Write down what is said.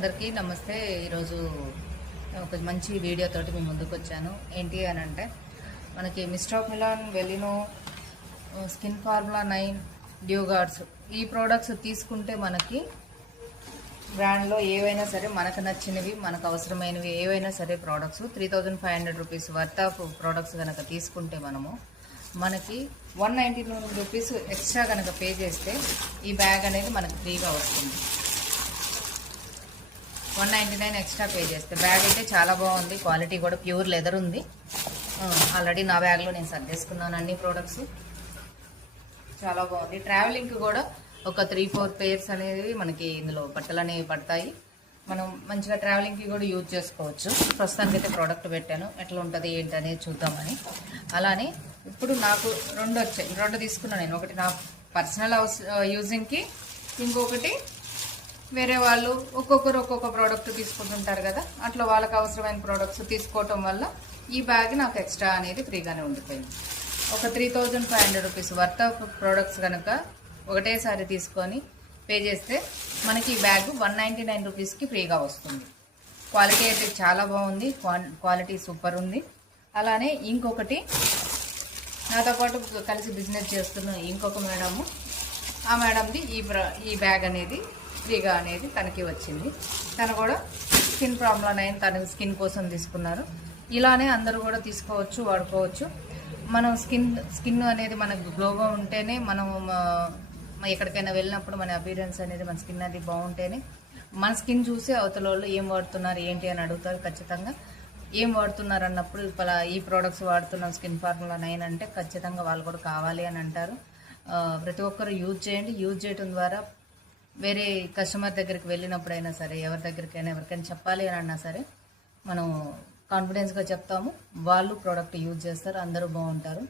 అందరికీ నమస్తే. ఈరోజు ఒక మంచి వీడియో తోటి మీ ముందుకు వచ్చాను. ఏంటి అని అంటే మనకి మిస్టర్ ఆఫ్ మిలాన్, వెలినో, స్కిన్ ఫార్ములా 9, డ్యూ గార్డ్స్ ఈ ప్రోడక్ట్స్ తీసుకుంటే మనకి బ్రాండ్లో ఏవైనా సరే మనకు నచ్చినవి, మనకు అవసరమైనవి ఏవైనా సరే products 3500 rupees worth of products కనుక తీసుకుంటే మనకి 199 రూపీస్ ఎక్స్ట్రా కనుక పే చేస్తే ఈ బ్యాగ్ అనేది మనకు ఫ్రీగా వస్తుంది. 199 ఎక్స్ట్రా పే చేస్తే బ్యాగ్ అయితే చాలా బాగుంది. క్వాలిటీ కూడా ప్యూర్ లెదర్ ఉంది. ఆల్రెడీ నా బ్యాగ్లో నేను సర్దేసుకున్నాను అన్ని ప్రోడక్ట్స్. చాలా బాగుంది. ట్రావెలింగ్కి కూడా ఒక 3-4 పేర్స్ అనేవి మనకి ఇందులో బట్టలు అనేవి పడతాయి. మనం మంచిగా ట్రావెలింగ్కి కూడా యూజ్ చేసుకోవచ్చు. ప్రస్తుతానికి అయితే ప్రోడక్ట్ పెట్టాను, ఎట్లా ఉంటుంది ఏంటి అనేది చూద్దామని. అలానే ఇప్పుడు నాకు 2 వచ్చాయి. 2 తీసుకున్నాను నేను. ఒకటి నా పర్సనల్ యూజింగ్కి, ఇంకొకటి వేరే వాళ్ళు ఒక్కొక్కరు ఒక్కొక్క ప్రోడక్ట్ తీసుకుంటుంటారు కదా, అట్లా వాళ్ళకి అవసరమైన ప్రోడక్ట్స్ తీసుకోవటం వల్ల ఈ బ్యాగ్ నాకు ఎక్స్ట్రా అనేది ఫ్రీగానే ఉండిపోయింది. ఒక 3500 రూపీస్ వర్త్ ఆఫ్ ప్రోడక్ట్స్ కనుక ఒకటేసారి తీసుకొని పే చేస్తే మనకి ఈ బ్యాగ్ 199 రూపీస్కి ఫ్రీగా వస్తుంది. క్వాలిటీ అయితే చాలా బాగుంది. క్వాలిటీ సూపర్ ఉంది. అలానే ఇంకొకటి నాతో పాటు కలిసి బిజినెస్ చేస్తున్న ఇంకొక మేడము, ఆ మేడంది ఈ బ్యాగ్ అనేది ఫ్రీగా అనేది తనకి వచ్చింది. తను కూడా స్కిన్ ప్రాబ్లం అయిన తన స్కిన్ కోసం తీసుకున్నారు. ఇలానే అందరూ కూడా తీసుకోవచ్చు, వాడుకోవచ్చు. మనం స్కిన్ అనేది మనకు గ్లోగా ఉంటేనే మనం ఎక్కడికైనా వెళ్ళినప్పుడు మన అపీరెన్స్ అనేది మన స్కిన్ అది బాగుంటేనే మన స్కిన్ చూసి అవతల వాళ్ళు ఏం వాడుతున్నారు ఏంటి అని అడుగుతారు. ఖచ్చితంగా ఏం వాడుతున్నారు అన్నప్పుడు ఈ ప్రోడక్ట్స్ వాడుతున్నాం స్కిన్ ఫార్ములా 9 అంటే ఖచ్చితంగా వాళ్ళు కూడా కావాలి అని అంటారు. ప్రతి ఒక్కరు యూజ్ చేయండి. యూజ్ చేయడం ద్వారా వేరే కస్టమర్ దగ్గరికి వెళ్ళినప్పుడైనా సరే, ఎవరికైనా చెప్పాలి అని అన్నా సరే మనం కాన్ఫిడెన్స్గా చెప్తాము. వాళ్ళు ప్రోడక్ట్ యూజ్ చేస్తారు, అందరూ బాగుంటారు.